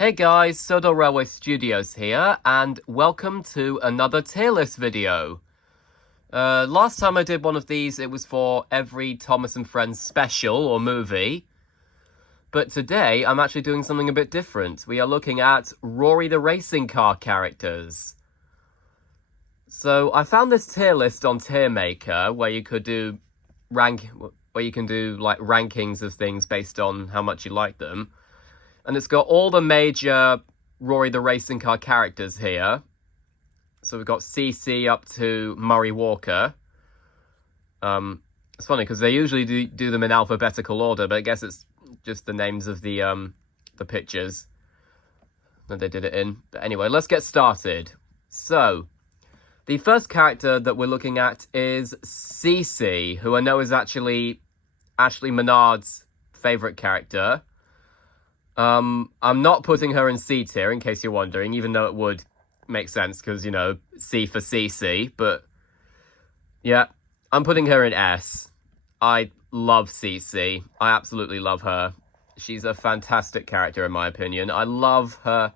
Hey guys, Sodo Railway Studios here, and welcome to another tier list video. Last time I did one of these, it was for every Thomas and Friends special or movie. But today, I'm actually doing something a bit different. We are looking at Roary the racing car characters. So, I found this tier list on Tier Maker, where you could do rankings of things based on how much you like them. And it's got all the major Roary the racing car characters here. So we've got CC up to Murray Walker. It's funny because they usually do them in alphabetical order, but I guess it's just the names of the pictures that they did it in. But anyway, let's get started. So, the first character that we're looking at is CC, who I know is actually Ashley Menard's favourite character. I'm not putting her in C tier, in case you're wondering, even though it would make sense, because, you know, C for CC, but, yeah, I'm putting her in S. I love CC. I absolutely love her. She's a fantastic character, in my opinion. I love her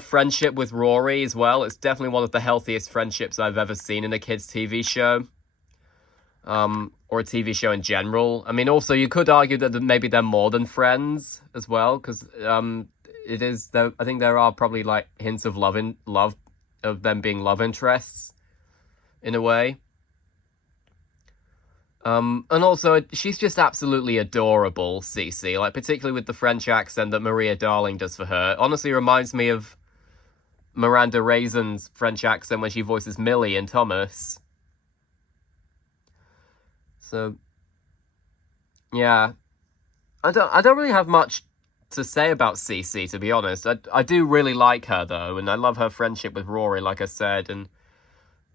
friendship with Roary as well. It's definitely one of the healthiest friendships I've ever seen in a kids' TV show. Or a TV show in general. I mean, also, you could argue that maybe they're more than friends as well, because I think there are probably, like, hints of love of them being love interests, in a way. And also, she's just absolutely adorable, CC, like, particularly with the French accent that Maria Darling does for her. Honestly, reminds me of Miranda Raisin's French accent when she voices Millie in Thomas. So, yeah, I don't really have much to say about CC, to be honest. I do really like her, though, and I love her friendship with Roary, like I said, and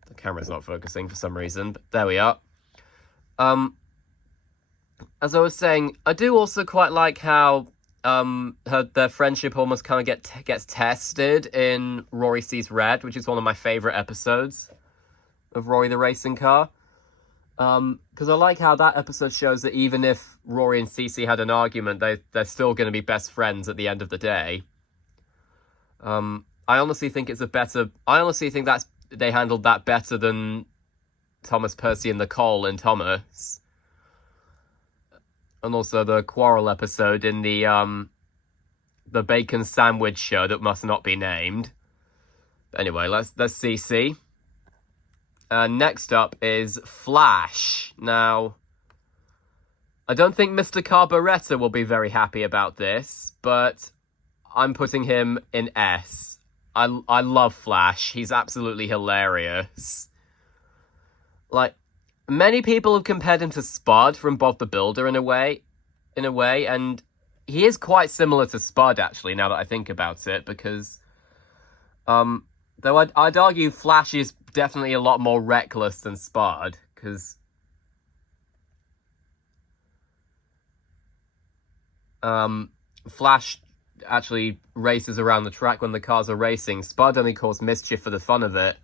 the camera's not focusing for some reason, but there we are. As I was saying, I do also quite like how their friendship almost kind of gets tested in Roary Sees Red, which is one of my favourite episodes of Roary the Racing Car. Because I like how that episode shows that even if Roary and CC had an argument, they're still going to be best friends at the end of the day. I honestly think that they handled that better than Thomas, Percy, and Nicole in Thomas. And also the quarrel episode in the bacon sandwich show that must not be named. But anyway, let's CC. Next up is Flash. Now, I don't think Mr. Carburettor will be very happy about this, but I'm putting him in S. I love Flash. He's absolutely hilarious. Like, many people have compared him to Spud from Bob the Builder in a way, and he is quite similar to Spud, actually, now that I think about it, because, though I'd argue Flash is definitely a lot more reckless than Spud, because Flash actually races around the track when the cars are racing. Spud only caused mischief for the fun of it,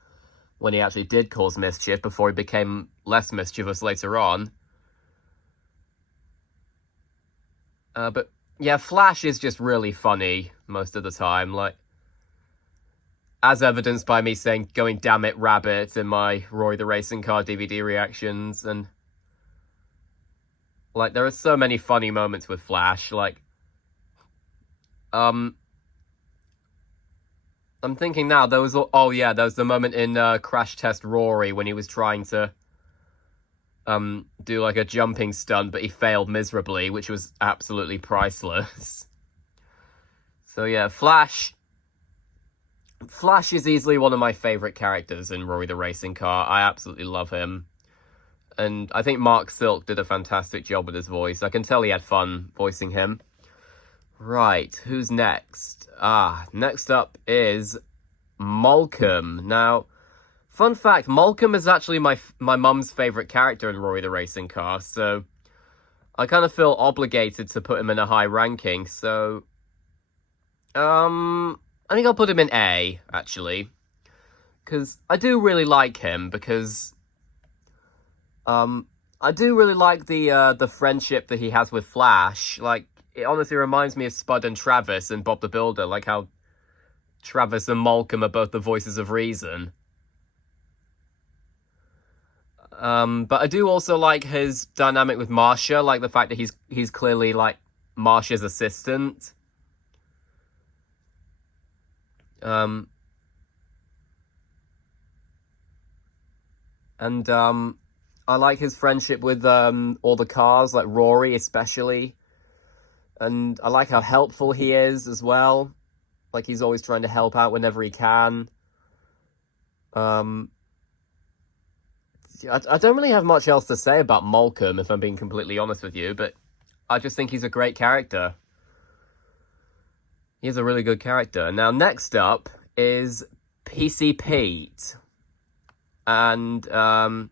when he actually did cause mischief before he became less mischievous later on. But yeah, Flash is just really funny most of the time, like, as evidenced by me saying, going damn it, rabbit, in my Roary the Racing Car DVD reactions, and, like, there are so many funny moments with Flash, like, I'm thinking now, there was the moment in Crash Test Roary when he was trying to do, like, a jumping stunt, but he failed miserably, which was absolutely priceless. So yeah, Flash is easily one of my favourite characters in Roary the Racing Car. I absolutely love him. And I think Mark Silk did a fantastic job with his voice. I can tell he had fun voicing him. Right, who's next? Next up is Malcolm. Now, fun fact, Malcolm is actually my mum's favourite character in Roary the Racing Car, so I kind of feel obligated to put him in a high ranking, so I think I'll put him in A, actually, because I do really like him, because I do really like the friendship that he has with Flash. Like, it honestly reminds me of Spud and Travis and Bob the Builder, like how Travis and Malcolm are both the voices of reason. But I do also like his dynamic with Marcia, like the fact that he's clearly like Marcia's assistant. And I like his friendship with all the cars, like Roary especially. And I like how helpful he is as well. Like he's always trying to help out whenever he can. I don't really have much else to say about Malcolm, if I'm being completely honest with you, but I just think he's a great character. He's a really good character. Now, next up is PC Pete. And I'm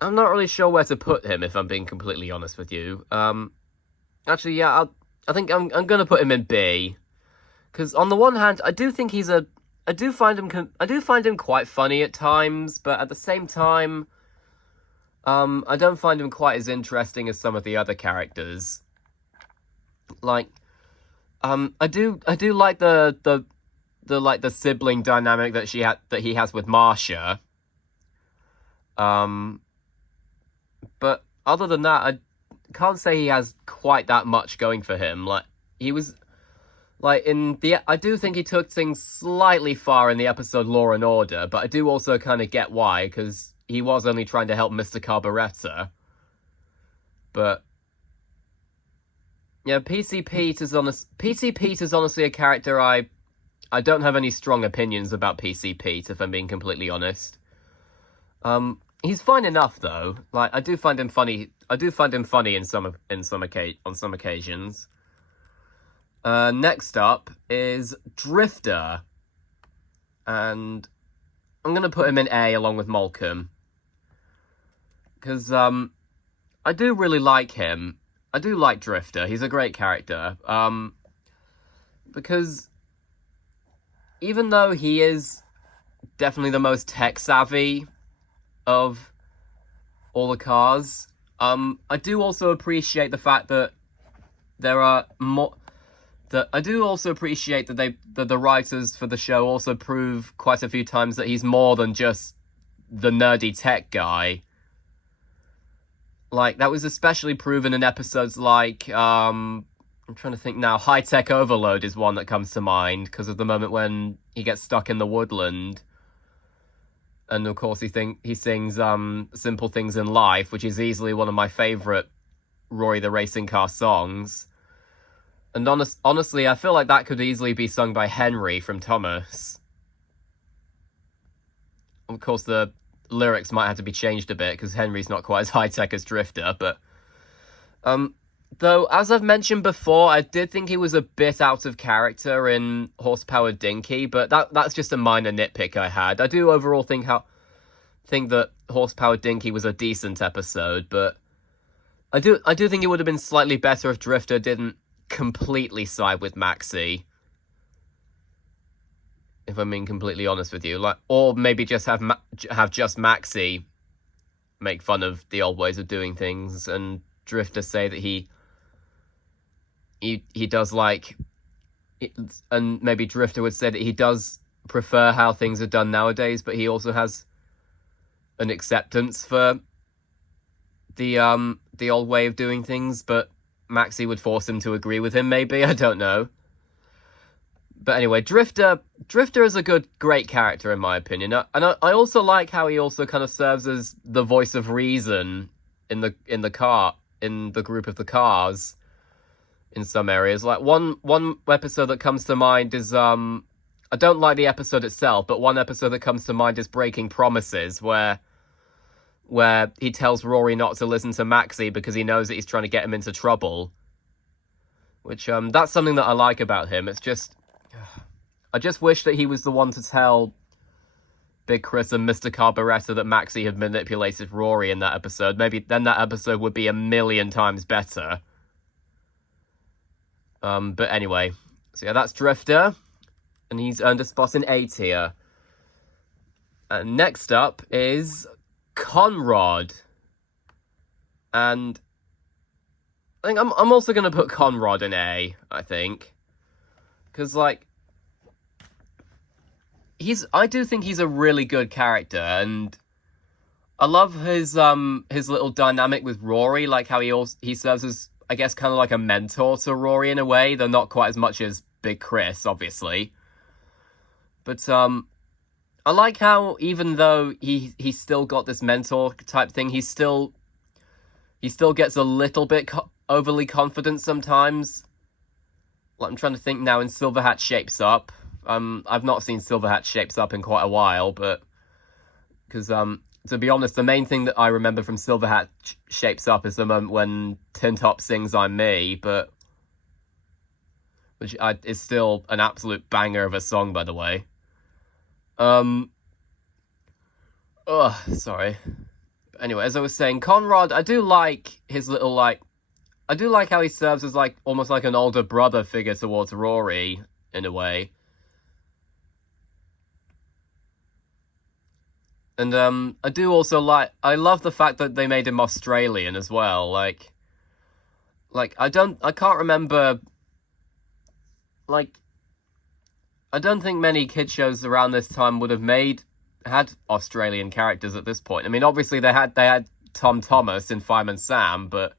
not really sure where to put him, if I'm being completely honest with you. Actually, yeah, I think I'm going to put him in B. Because on the one hand, I do find him quite funny at times, but at the same time, I don't find him quite as interesting as some of the other characters. Like, I do like the sibling dynamic that he has with Marcia. But other than that, I can't say he has quite that much going for him. Like, he was like I do think he took things slightly far in the episode Law and Order, but I do also kind of get why, because he was only trying to help Mr. Carburettor. But yeah, PC Pete is honestly a character I don't have any strong opinions about PC Pete, if I'm being completely honest. He's fine enough though. Like, I do find him funny on some occasions. Next up is Drifter, and I'm gonna put him in A along with Malcolm, because I do really like him. I do like Drifter. He's a great character. Because even though he is definitely the most tech savvy of all the cars, I do also appreciate the fact that there are more. I do also appreciate that the writers for the show also prove quite a few times that he's more than just the nerdy tech guy. Like, that was especially proven in episodes like, I'm trying to think now, High Tech Overload is one that comes to mind, because of the moment when he gets stuck in the woodland. And of course he sings Simple Things in Life, which is easily one of my favourite Rory the Racing Car songs. And honestly, I feel like that could easily be sung by Henry from Thomas. Of course, the lyrics might have to be changed a bit, because Henry's not quite as high-tech as Drifter, but though, as I've mentioned before, I did think he was a bit out of character in Horsepower Dinky, but that's just a minor nitpick I had. I do overall think that Horsepower Dinky was a decent episode, but I do think it would have been slightly better if Drifter didn't completely side with Maxi, if I'm being completely honest with you. Like, or maybe just have just Maxi make fun of the old ways of doing things, and Drifter say that he does like it, and maybe Drifter would say that he does prefer how things are done nowadays, but he also has an acceptance for the old way of doing things, but Maxi would force him to agree with him, maybe. I don't know. But anyway, Drifter is a great character in my opinion, and I also like how he also kind of serves as the voice of reason in the group of the cars in some areas. Like one episode that comes to mind is I don't like the episode itself, but one episode that comes to mind is Breaking Promises, where he tells Rory not to listen to Maxi because he knows that he's trying to get him into trouble. Which that's something that I like about him. It's just, I just wish that he was the one to tell Big Chris and Mr. Carburettor that Maxi had manipulated Rory in that episode. Maybe then that episode would be a million times better. But anyway, so yeah, that's Drifter, and he's earned a spot in A tier. And next up is Conrod. And I think I'm also gonna put Conrad in A, I think. Because, like, I do think he's a really good character, and I love his little dynamic with Roary, like how he serves as, I guess, kind of like a mentor to Roary in a way, though not quite as much as Big Chris, obviously. But I like how even though he's still got this mentor type thing, he still gets a little bit overly confident sometimes. Like, I'm trying to think now in Silverhat Shapes Up. I've not seen Silverhat Shapes Up in quite a while, but because to be honest, the main thing that I remember from Silverhat Shapes Up is the moment when Tin Top sings "I'm Me," but which is still an absolute banger of a song, by the way. Sorry. Anyway, as I was saying, Conrad, I do like his little, like, I do like how he serves as, like, almost like an older brother figure towards Roary, in a way. And, I do also I love the fact that they made him Australian as well, like, I can't remember, like, I don't think many kid shows around this time would have had Australian characters at this point. I mean, obviously they had Tom Thomas in Fireman Sam, but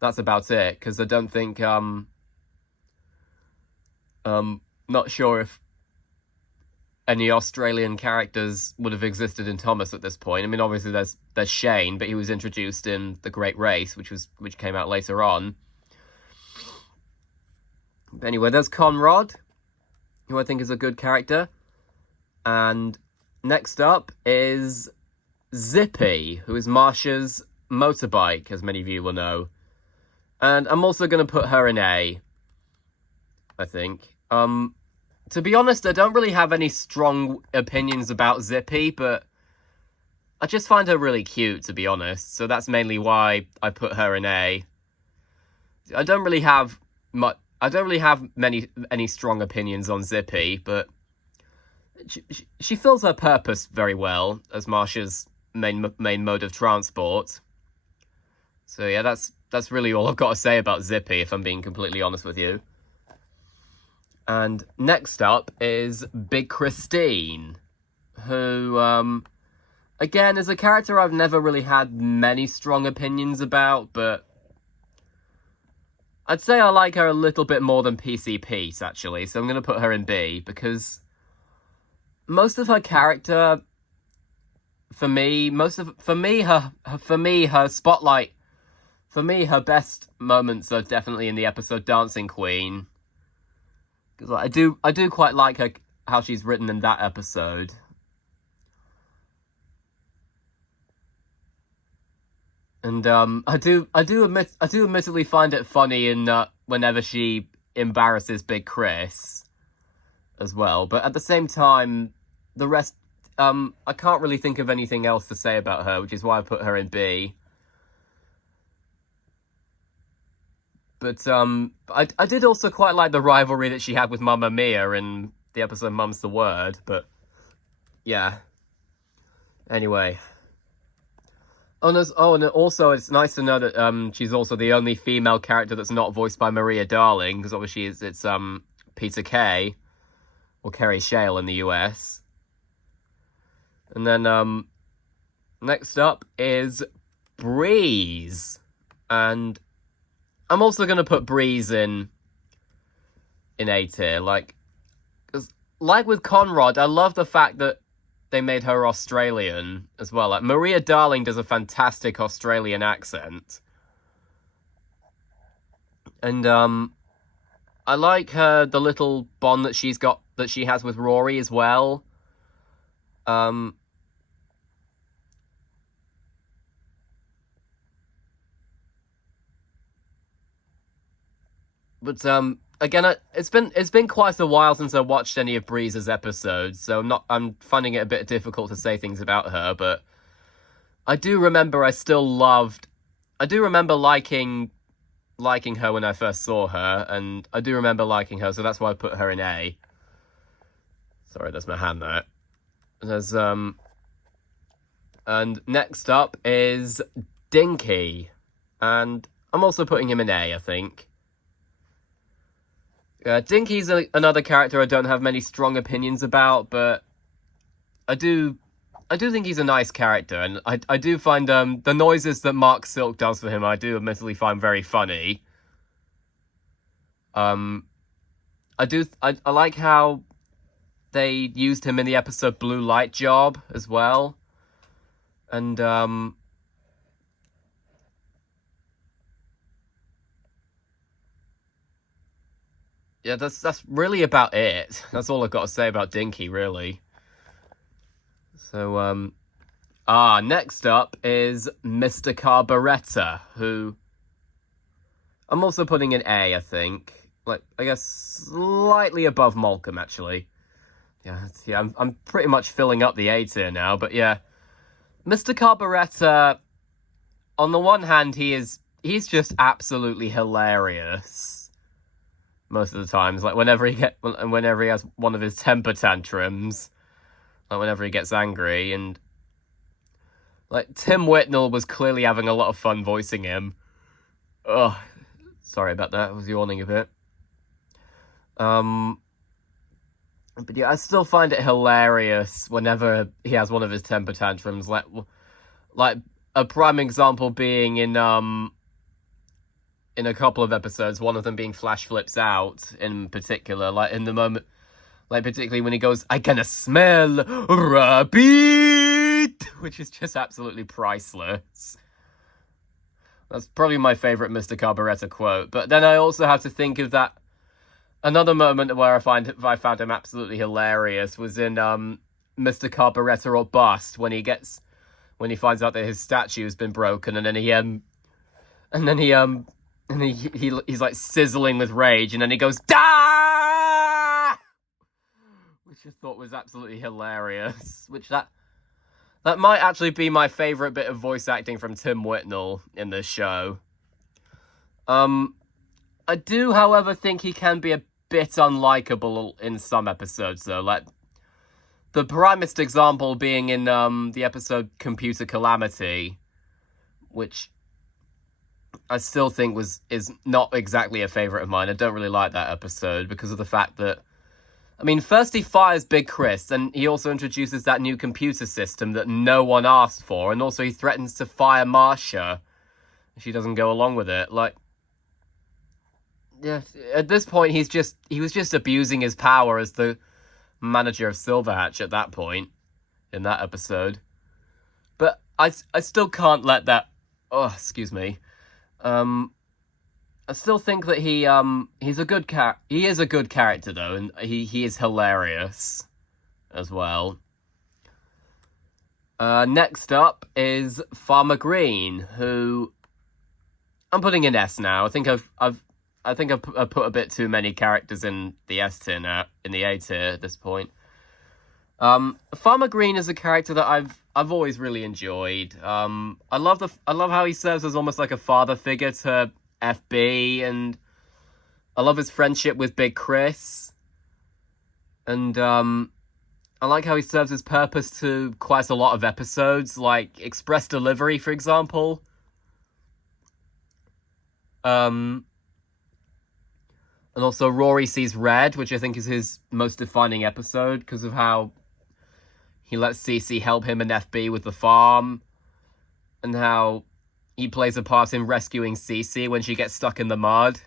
that's about it, because I don't think not sure if any Australian characters would have existed in Thomas at this point. I mean, obviously there's Shane, but he was introduced in The Great Race, which came out later on. But anyway, there's Conrad, who I think is a good character. And next up is Zippy, who is Marsha's motorbike, as many of you will know. And I'm also going to put her in A, I think. To be honest, I don't really have any strong opinions about Zippy, but I just find her really cute, to be honest. So that's mainly why I put her in A. I don't really have any strong opinions on Zippy, but she fills her purpose very well as Marsha's main mode of transport. So yeah, that's really all I've got to say about Zippy, if I'm being completely honest with you. And next up is Big Christine, who, again, is a character I've never really had many strong opinions about, but I'd say I like her a little bit more than PC Pete, actually, so I'm going to put her in B, because most of her character, her best moments are definitely in the episode Dancing Queen. Because I do quite like her, how she's written in that episode. And I do admittedly find it funny in whenever she embarrasses Big Chris as well. But at the same time, the rest, I can't really think of anything else to say about her, which is why I put her in B. But I did also quite like the rivalry that she had with Mamma Mia in the episode Mum's the Word, but yeah. Anyway. And also it's nice to know that she's also the only female character that's not voiced by Maria Darling, because obviously it's Peter Kay, or Kerry Shale in the US. And then next up is Breeze. And I'm also going to put Breeze in A tier. Like with Conrad, I love the fact that they made her Australian as well. Like, Maria Darling does a fantastic Australian accent. And I like the little bond that she has with Roary as well. But again, it's been quite a while since I watched any of Breeze's episodes, so I'm finding it a bit difficult to say things about her. But I do remember liking her when I first saw her, and I do remember liking her, so that's why I put her in A. Sorry, there's my hand there. And next up is Dinky, and I'm also putting him in A, I think. Dinky's another character I don't have many strong opinions about, but I do think he's a nice character, and I do find the noises that Mark Silk does for him, I do admittedly find very funny. I like how they used him in the episode Blue Light Job as well. And yeah, that's really about it. That's all I've got to say about Dinky, really. So next up is Mr. Carburettor, who I'm also putting in A, I think. Like, I guess slightly above Malcolm, actually. Yeah, I'm pretty much filling up the A tier now, but yeah. Mr. Carburettor, on the one hand, he's just absolutely hilarious most of the times. Like, whenever he has one of his temper tantrums, like whenever he gets angry, and like Tim Whitnell was clearly having a lot of fun voicing him. Ugh, sorry about that. I was yawning a bit. But yeah, I still find it hilarious whenever he has one of his temper tantrums. Like a prime example being in a couple of episodes, one of them being Flash Flips Out in particular, like in the moment, like particularly when he goes, "I can smell rabbit," which is just absolutely priceless. That's probably my favorite Mr. Carburettor quote. But then I also have to think of that. Another moment where I found him absolutely hilarious was in Mr. Carburettor or Bust, when he finds out that his statue has been broken, and then he's like sizzling with rage, and then he goes, "Da!" which I thought was absolutely hilarious. Which that might actually be my favorite bit of voice acting from Tim Whitnell in this show. I do, however, think he can be a bit unlikable in some episodes, though. Like the primest example being in the episode Computer Calamity, which I still think is not exactly a favorite of mine. I don't really like that episode because of the fact that, I mean, first he fires Big Chris, and he also introduces that new computer system that no one asked for, and also he threatens to fire Marsha if she doesn't go along with it. Like, yeah, at this point he was just abusing his power as the manager of Silverhatch at that point in that episode. But I still can't let that. Oh, excuse me. I still think that he's a good he is a good character though, and he is hilarious as well. Next up is Farmer Green, who I'm putting in S now. I think I've put a bit too many characters in the S tier now, in the A tier at this point. Farmer Green is a character that I've always really enjoyed. I love how he serves as almost like a father figure to FB, and I love his friendship with Big Chris. And I like how he serves his purpose to quite a lot of episodes, like Express Delivery, for example. And also Roary Sees Red, which I think is his most defining episode because of how he lets Cece help him and FB with the farm, and how he plays a part in rescuing Cece when she gets stuck in the mud.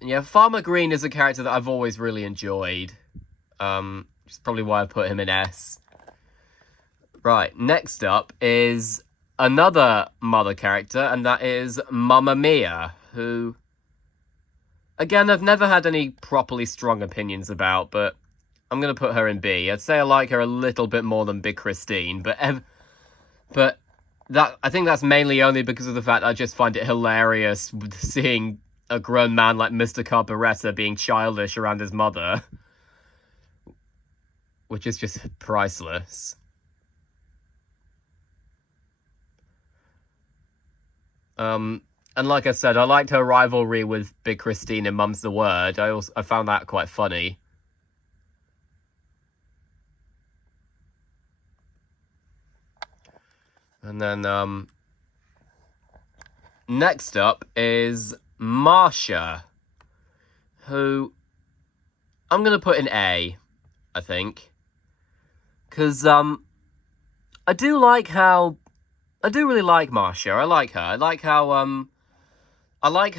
Yeah, Farmer Green is a character that I've always really enjoyed. Which is probably why I put him in S. Right, next up is another mother character, and that is Mamma Mia, who, again, I've never had any properly strong opinions about, but I'm going to put her in B. I'd say I like her a little bit more than Big Christine, but that I think that's mainly only because of the fact I just find it hilarious seeing a grown man like Mr. Carburettor being childish around his mother, which is just priceless. And like I said, I liked her rivalry with Big Christine in Mum's the Word. I found that quite funny. And then, next up is Marsha, who I'm going to put in A, I think. Because, I do really like Marsha. I like her. I like how, I like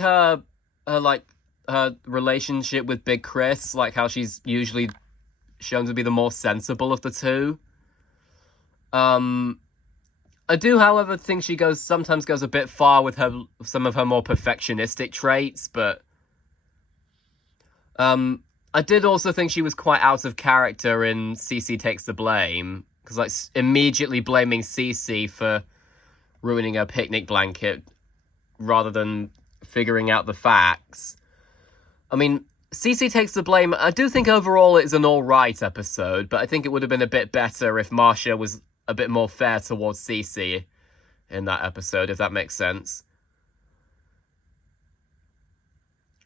her relationship with Big Chris, like how she's usually shown to be the more sensible of the two. I do, however, think she sometimes goes a bit far with some of her more perfectionistic traits, but I did also think she was quite out of character in Cece Takes the Blame, because like immediately blaming Cece for ruining her picnic blanket rather than figuring out the facts. I mean, Cece Takes the Blame, I do think overall it's an alright episode, but I think it would have been a bit better if Marsha was a bit more fair towards Cece in that episode, if that makes sense.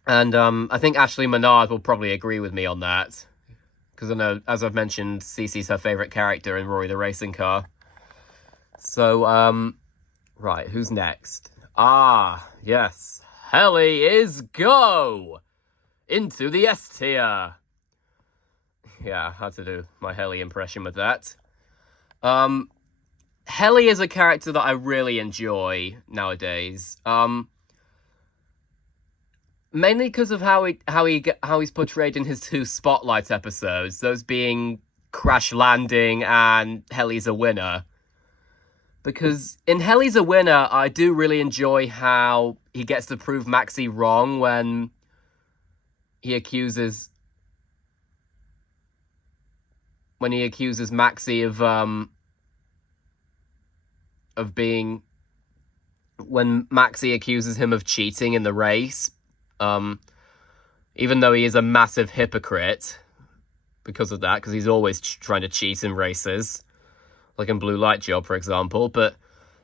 And I think Ashley Menard will probably agree with me on that, because I know, as I've mentioned, Cece's her favourite character in Roary the Racing Car. So, right, who's next? Yes, Helly is go! Into the S tier! Yeah, I had to do my Helly impression with that. Helly is a character that I really enjoy nowadays. Mainly because of how he's portrayed in his 2 Spotlight episodes, those being Crash Landing and Helly's a Winner. Because in Helly's a Winner, I do really enjoy how he gets to prove Maxie wrong when he accuses Maxie when Maxie accuses him of cheating in the race, even though he is a massive hypocrite because of that, because he's always trying to cheat in races, like in Blue Light Job, for example. But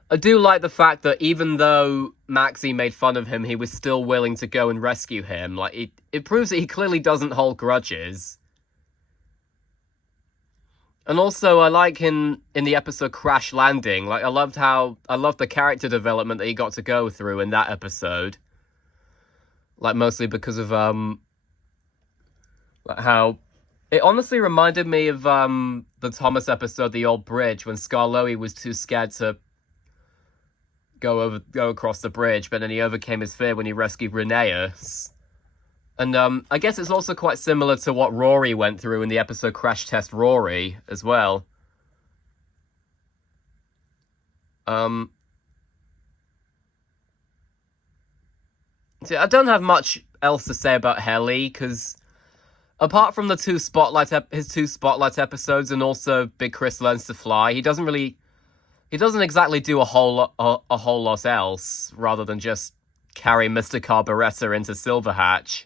I do like the fact that even though Maxie made fun of him, he was still willing to go and rescue him. Like, it proves that he clearly doesn't hold grudges. And also, I like in the episode Crash Landing, like, I loved the character development that he got to go through in that episode. Like, mostly because of, how it honestly reminded me of, the Thomas episode, The Old Bridge, when Skarloey was too scared to go across the bridge, but then he overcame his fear when he rescued Rheneas. And I guess it's also quite similar to what Roary went through in the episode Crash Test Roary as well. See, I don't have much else to say about Helly, because apart from his 2 Spotlight episodes and also Big Chris Learns to Fly, he doesn't exactly do a whole lot else, rather than just carry Mr. Carburetor into Silverhatch.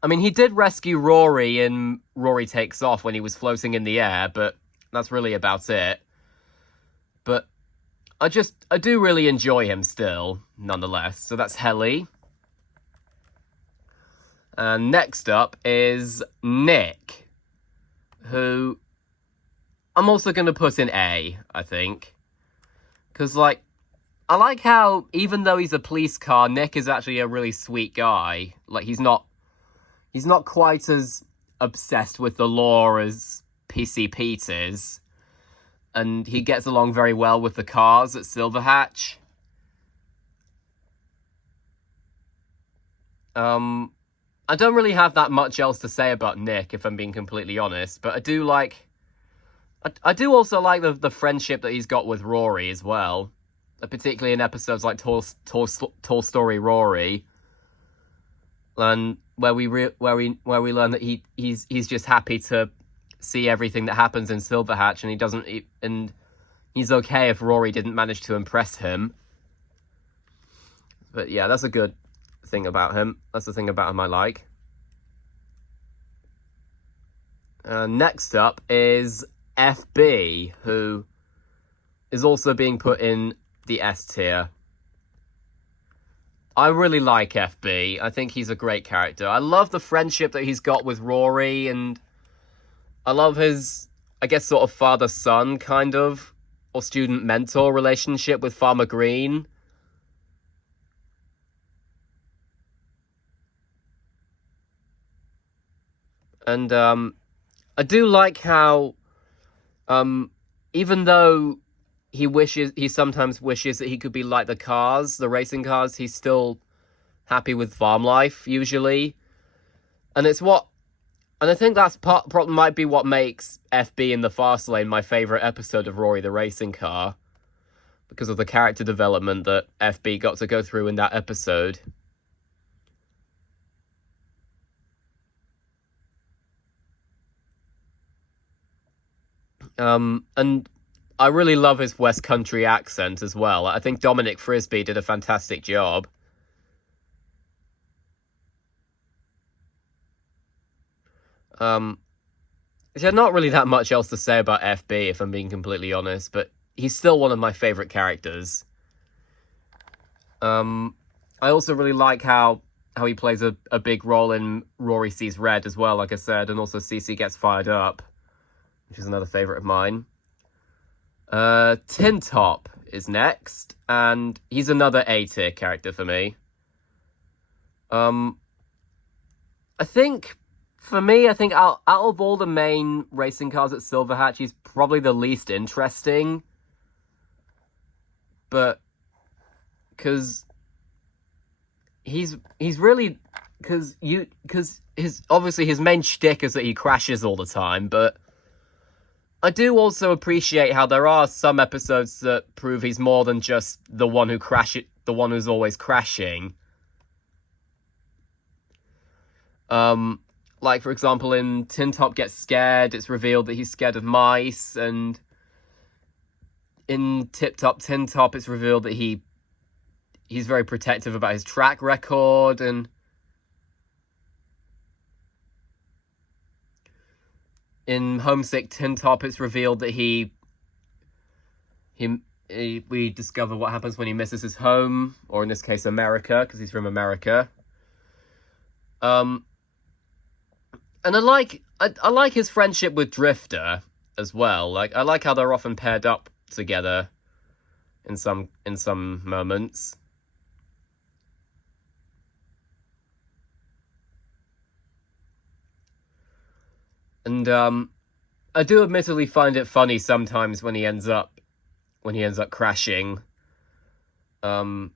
I mean, he did rescue Roary in Roary Takes Off when he was floating in the air, but that's really about it. But I do really enjoy him still, nonetheless. So that's Helly. And next up is Nick, who I'm also going to put in A, I think. Because, like, I like how, even though he's a police car, Nick is actually a really sweet guy. Like, he's not quite as obsessed with the law as PC Pete is. And he gets along very well with the cars at Silverhatch. I don't really have that much else to say about Nick, if I'm being completely honest. But I do also like the friendship that he's got with Roary as well. Particularly in episodes like Tall Story Roary. And where we learn that he's just happy to see everything that happens in Silverhatch, and he's okay if Roary didn't manage to impress him. But yeah, that's a good thing about him. That's the thing about him I like. Next up is FB, who is also being put in the S tier. I really like FB. I think he's a great character. I love the friendship that he's got with Roary, and I love his, I guess, sort of father-son kind of or student-mentor relationship with Farmer Green. And I do like how even though he sometimes wishes that he could be like the racing cars, he's still happy with farm life usually. And I think that's might be what makes FB in the Fast Lane my favorite episode of Roary the Racing Car, because of the character development that FB got to go through in that episode. And I really love his West Country accent as well. I think Dominic Frisby did a fantastic job. There's not really that much else to say about FB, if I'm being completely honest, but he's still one of my favorite characters. I also really like how he plays a big role in Roary Sees Red as well, like I said, and also CC Gets Fired Up, which is another favorite of mine. Tin Top is next, and he's another A-tier character for me. I think out of all the main racing cars at Silverhatch, he's probably the least interesting. But because he's really because his main shtick is that he crashes all the time, but I do also appreciate how there are some episodes that prove he's more than just the one who's always crashing. Like, for example, in Tin Top Gets Scared, it's revealed that he's scared of mice, and in Tip Top Tin Top, it's revealed that he's very protective about his track record, and in Homesick Tin Top, it's revealed that we discover what happens when he misses his home, or in this case, America, because he's from America. And I like his friendship with Drifter as well. Like, I like how they're often paired up together in some moments. And I do admittedly find it funny sometimes when he ends up crashing. And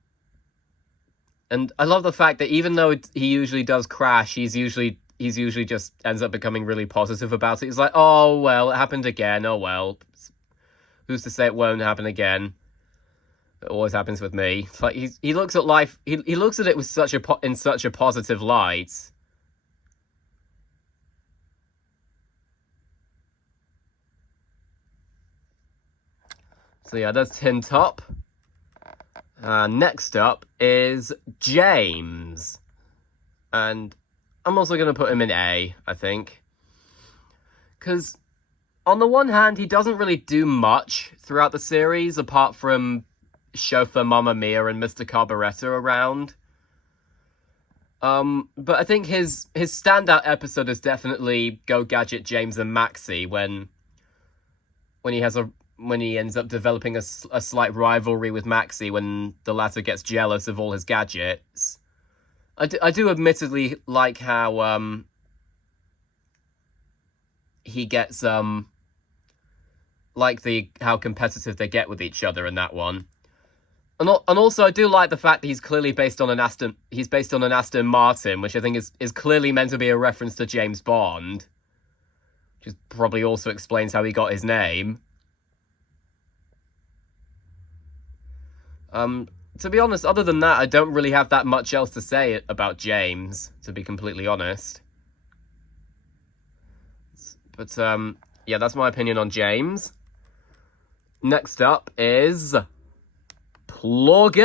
I love the fact that even though he usually does crash, he's usually just ends up becoming really positive about it. He's like, oh, well, it happened again. Oh, well, who's to say it won't happen again? It always happens with me. It's like he looks at life. He looks at it with in such a positive light. So yeah, that's Tin Top. Next up is James, and I'm also going to put him in A, I think. Because on the one hand, he doesn't really do much throughout the series, apart from chauffeur Mamma Mia and Mr. Carburettor around. But I think his standout episode is definitely Go Gadget James and Maxie, when he ends up developing a slight rivalry with Maxie when the latter gets jealous of all his gadgets. I do admittedly like how he gets how competitive they get with each other in that one, and also I do like the fact that he's clearly based on an Aston Martin, which I think is clearly meant to be a reference to James Bond, which probably also explains how he got his name. To be honest, other than that, I don't really have that much else to say about James, to be completely honest. But, yeah, that's my opinion on James. Next up is Plugger!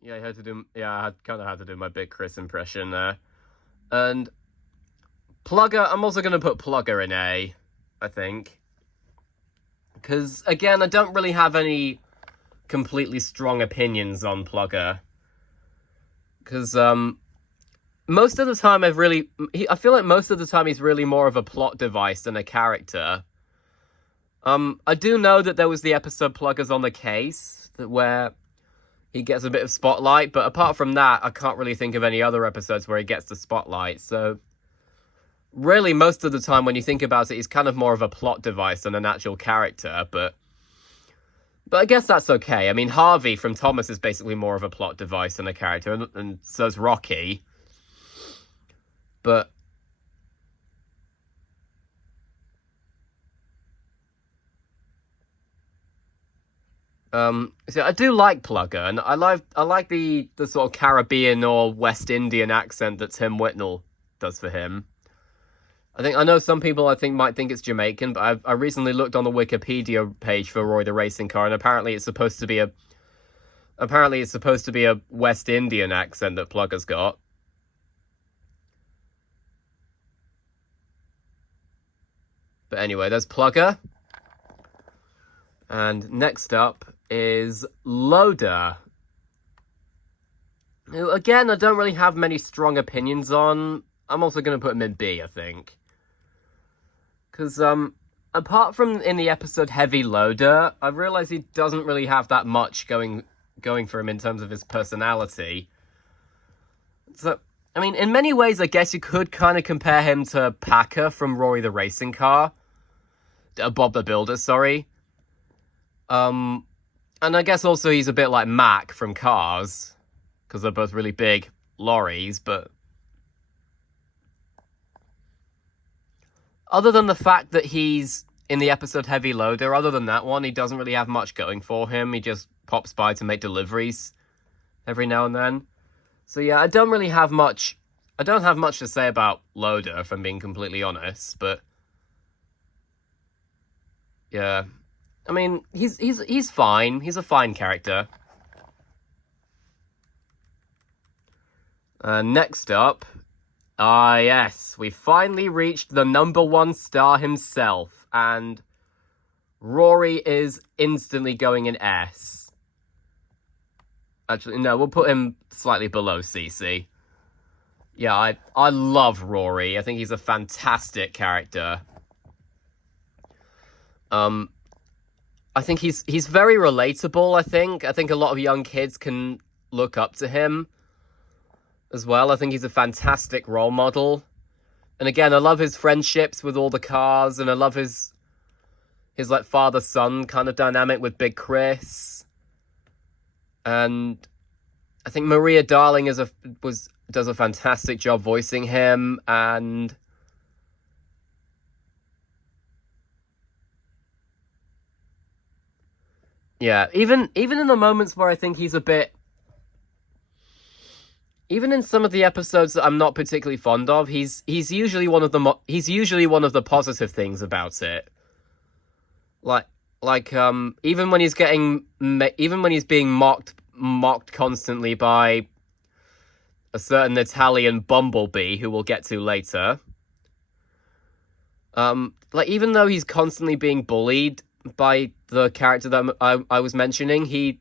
Yeah, I kind of had to do my big Chris impression there. And Plugger, I'm also going to put Plugger in A, I think. Because, again, I don't really have any completely strong opinions on Plugger. Because, most of the time I feel like most of the time he's really more of a plot device than a character. I do know that there was the episode Pluggers on the Case, where he gets a bit of spotlight, but apart from that, I can't really think of any other episodes where he gets the spotlight, so really, most of the time when you think about it, he's kind of more of a plot device than an actual character, but I guess that's okay. I mean, Harvey from Thomas is basically more of a plot device than a character, and so's Rocky. But so I do like Plugger, and I like the sort of Caribbean or West Indian accent that Tim Whitnell does for him. I know some people might think it's Jamaican, but I recently looked on the Wikipedia page for Roy the Racing Car, and apparently it's supposed to be a West Indian accent that Plugger's got. But anyway, there's Plugger. And next up is Loader, who, again, I don't really have many strong opinions on. I'm also going to put him in B, I think. Because, apart from in the episode Heavy Loader, I realize he doesn't really have that much going for him in terms of his personality. So, I mean, in many ways, I guess you could kind of compare him to Packer from Rory the Racing Car. Bob the Builder, sorry. And I guess also he's a bit like Mac from Cars, because they're both really big lorries, but other than the fact that he's in the episode Heavy Loader, other than that one, he doesn't really have much going for him. He just pops by to make deliveries every now and then. So yeah, I don't have much to say about Loader, if I'm being completely honest, but yeah. I mean, he's fine. He's a fine character. Next up, yes, we finally reached the #1 star himself, and Roary is instantly going in S. Actually, no, we'll put him slightly below CC. Yeah, I love Roary. I think he's a fantastic character. I think he's very relatable, I think a lot of young kids can look up to him as well. I think he's a fantastic role model. And again, I love his friendships with all the cars, and I love his like father-son kind of dynamic with Big Chris. And I think Maria Darling does a fantastic job voicing him, and yeah, even in the moments where I think he's a bit, even in some of the episodes that I'm not particularly fond of, he's usually one of the positive things about it. Even when he's being mocked constantly by a certain Italian bumblebee who we'll get to later. Even though he's constantly being bullied by the character that I was mentioning,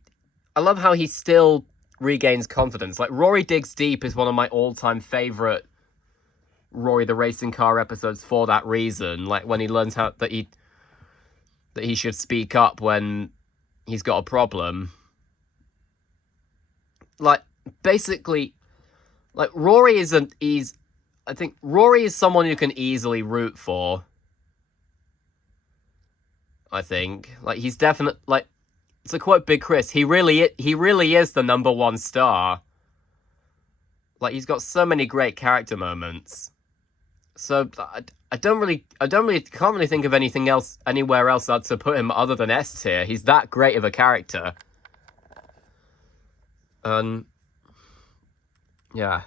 I love how he still regains confidence. Like, Roary Digs Deep is one of my all-time favorite Rory the Racing Car episodes for that reason. Like, when he learns that he should speak up when he's got a problem. Like, basically, like, I think Roary is someone you can easily root for. I think, like, he's definitely, like, to quote Big Chris, he really is the #1 star. Like, he's got so many great character moments. So I can't really think of anything else anywhere else to put him other than S tier. He's that great of a character. Yeah.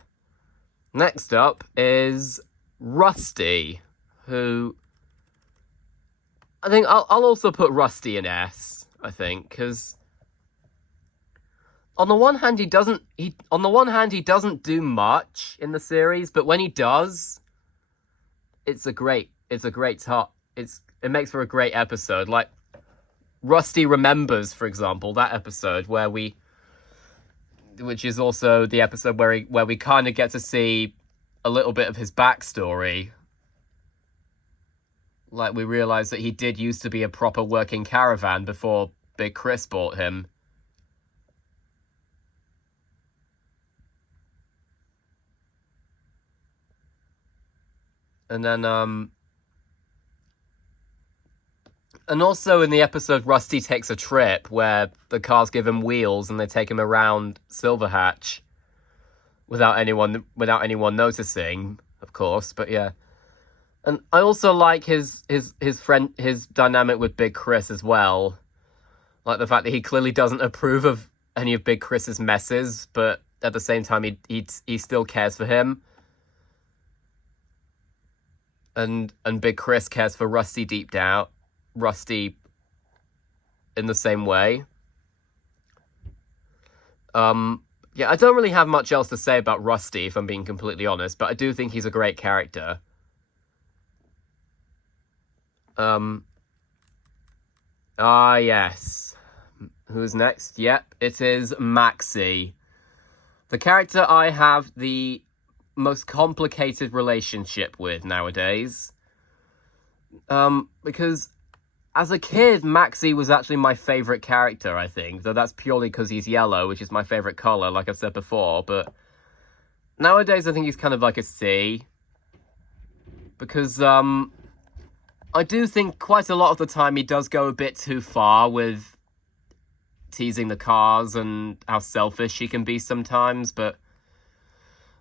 Next up is Rusty, who I think I'll also put Rusty in S, I think, because on the one hand he doesn't do much in the series, but when he does, it makes for a great episode. Like Rusty Remembers, for example, that episode which is also the episode where we kind of get to see a little bit of his backstory. Like, we realise that he did used to be a proper working caravan before Big Chris bought him. And then, and also in the episode, Rusty takes a trip where the cars give him wheels and they take him around Silverhatch without anyone noticing, of course. But yeah, and I also like his dynamic with Big Chris as well. Like the fact that he clearly doesn't approve of any of Big Chris's messes, but at the same time he still cares for him. And Big Chris cares for Rusty deep down. Rusty in the same way. Yeah, I don't really have much else to say about Rusty, if I'm being completely honest, but I do think he's a great character. Yes. Who's next? Yep, it is Maxie. The character I have the most complicated relationship with nowadays. Because as a kid, Maxie was actually my favourite character, I think. Though that's purely because he's yellow, which is my favourite colour, like I've said before. But nowadays, I think he's kind of like a C. Because, I do think quite a lot of the time he does go a bit too far with teasing the cars and how selfish he can be sometimes. But,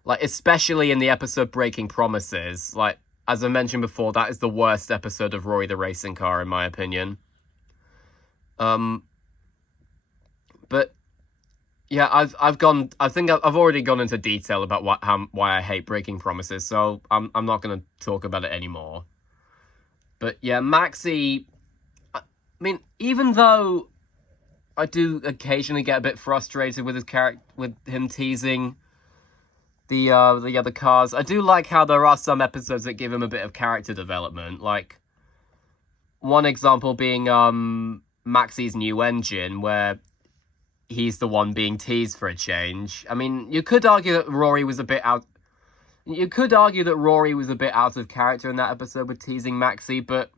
like, especially in the episode Breaking Promises, like, as I mentioned before, that is the worst episode of Roary the Racing Car, in my opinion. But yeah, I've already gone into detail about why I hate Breaking Promises, so I'm not going to talk about it anymore. But yeah, Maxie, I mean, even though I do occasionally get a bit frustrated with his character, with him teasing the other cars, I do like how there are some episodes that give him a bit of character development. Like, one example being Maxie's new engine, where he's the one being teased for a change. I mean, you could argue that Roary was a bit out of character in that episode with teasing Maxie, but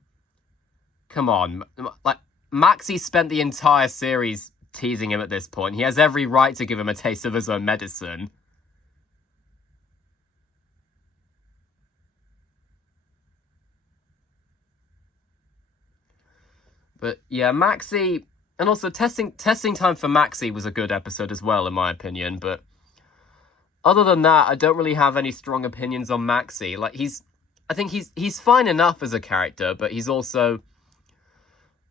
come on, like, Maxie spent the entire series teasing him at this point. He has every right to give him a taste of his own medicine. But yeah, Maxie, and also testing time for Maxie was a good episode as well, in my opinion. But other than that, I don't really have any strong opinions on Maxie. Like, I think he's fine enough as a character, but he's also,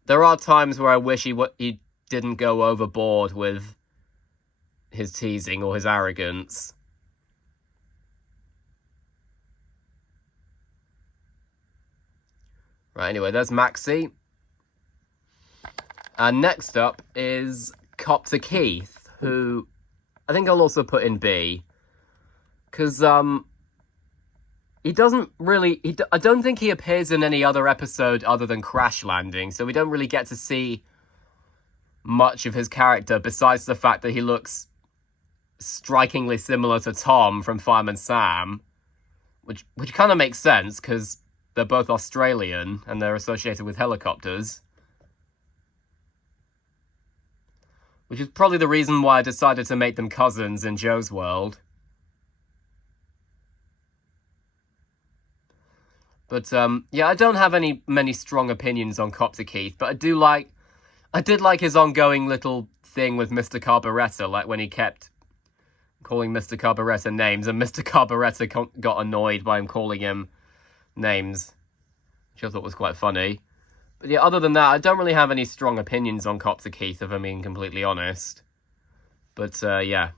there are times where I wish he didn't go overboard with his teasing or his arrogance. Right, anyway, there's Maxie. And next up is Copter Keith, who I think I'll also put in B. Because, he doesn't really, I don't think he appears in any other episode other than Crash Landing, so we don't really get to see much of his character, besides the fact that he looks strikingly similar to Tom from Fireman Sam, which kind of makes sense, because they're both Australian, and they're associated with helicopters. Which is probably the reason why I decided to make them cousins in Joe's world. But, yeah, I don't have many strong opinions on Copter Keith, but I did like his ongoing little thing with Mr. Carburettor, like when he kept calling Mr. Carburettor names, and Mr. Carburettor got annoyed by him calling him names, which I thought was quite funny. But yeah, other than that, I don't really have any strong opinions on Copter Keith, if I'm being completely honest. But, yeah.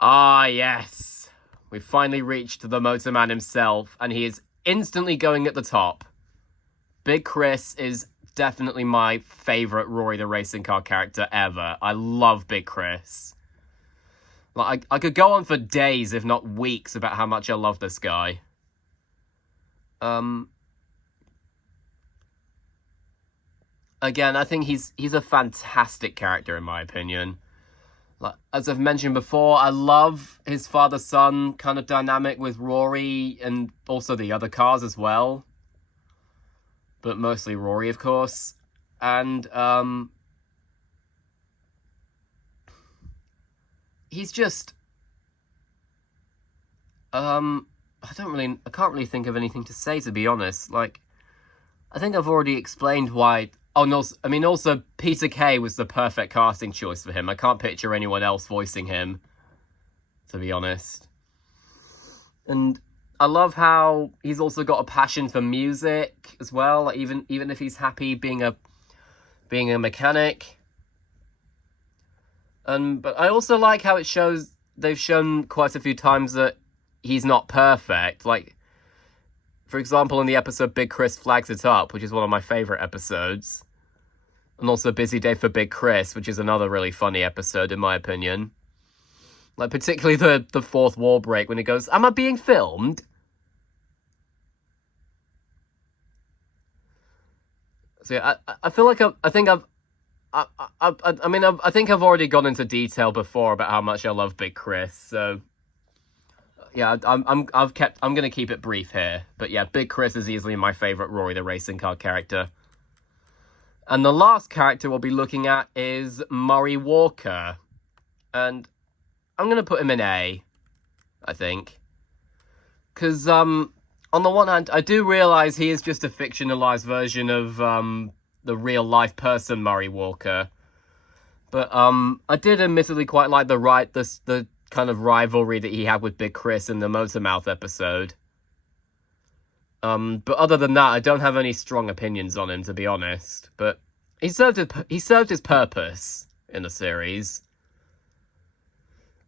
Ah, yes. We've finally reached the Motorman himself, and he is instantly going at the top. Big Chris is definitely my favourite Roary the Racing Car character ever. I love Big Chris. Like, I could go on for days, if not weeks, about how much I love this guy. Again, I think he's a fantastic character, in my opinion. Like, as I've mentioned before, I love his father-son kind of dynamic with Roary, and also the other cars as well. but mostly Roary, of course. And he's just I can't really think of anything to say, to be honest. Like, I think I've already explained why. Oh no, I mean, also Peter Kay was the perfect casting choice for him. I can't picture anyone else voicing him, to be honest. And I love how he's also got a passion for music as well. Like, even if he's happy being a mechanic. But I also like how they've shown quite a few times that he's not perfect. Like, for example, in the episode Big Chris Flags It Up, which is one of my favourite episodes. And also Busy Day for Big Chris, which is another really funny episode, in my opinion. Like, particularly the fourth wall break when he goes, "Am I being filmed?" So yeah, I feel like I think I've already gone into detail before about how much I love Big Chris, so yeah, I'm gonna keep it brief here. But yeah, Big Chris is easily my favourite Roary the racing car character. And the last character we'll be looking at is Murray Walker. And I'm gonna put him in A, I think. Because on the one hand, I do realise he is just a fictionalised version of the real life person Murray Walker. But I did admittedly quite like the kind of rivalry that he had with Big Chris in the Motormouth episode. But other than that, I don't have any strong opinions on him, to be honest. But he served his purpose in the series.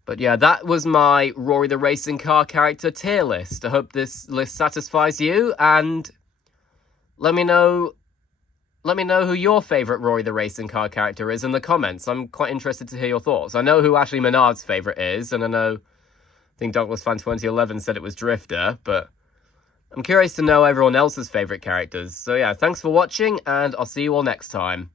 But yeah, that was my Roary the racing car character tier list. I hope this list satisfies you, and let me know who your favourite Roary the racing car character is in the comments. I'm quite interested to hear your thoughts. I know who Ashley Menard's favourite is, and I think Douglas Fan 2011 said it was Drifter, but I'm curious to know everyone else's favourite characters. So yeah, thanks for watching, and I'll see you all next time.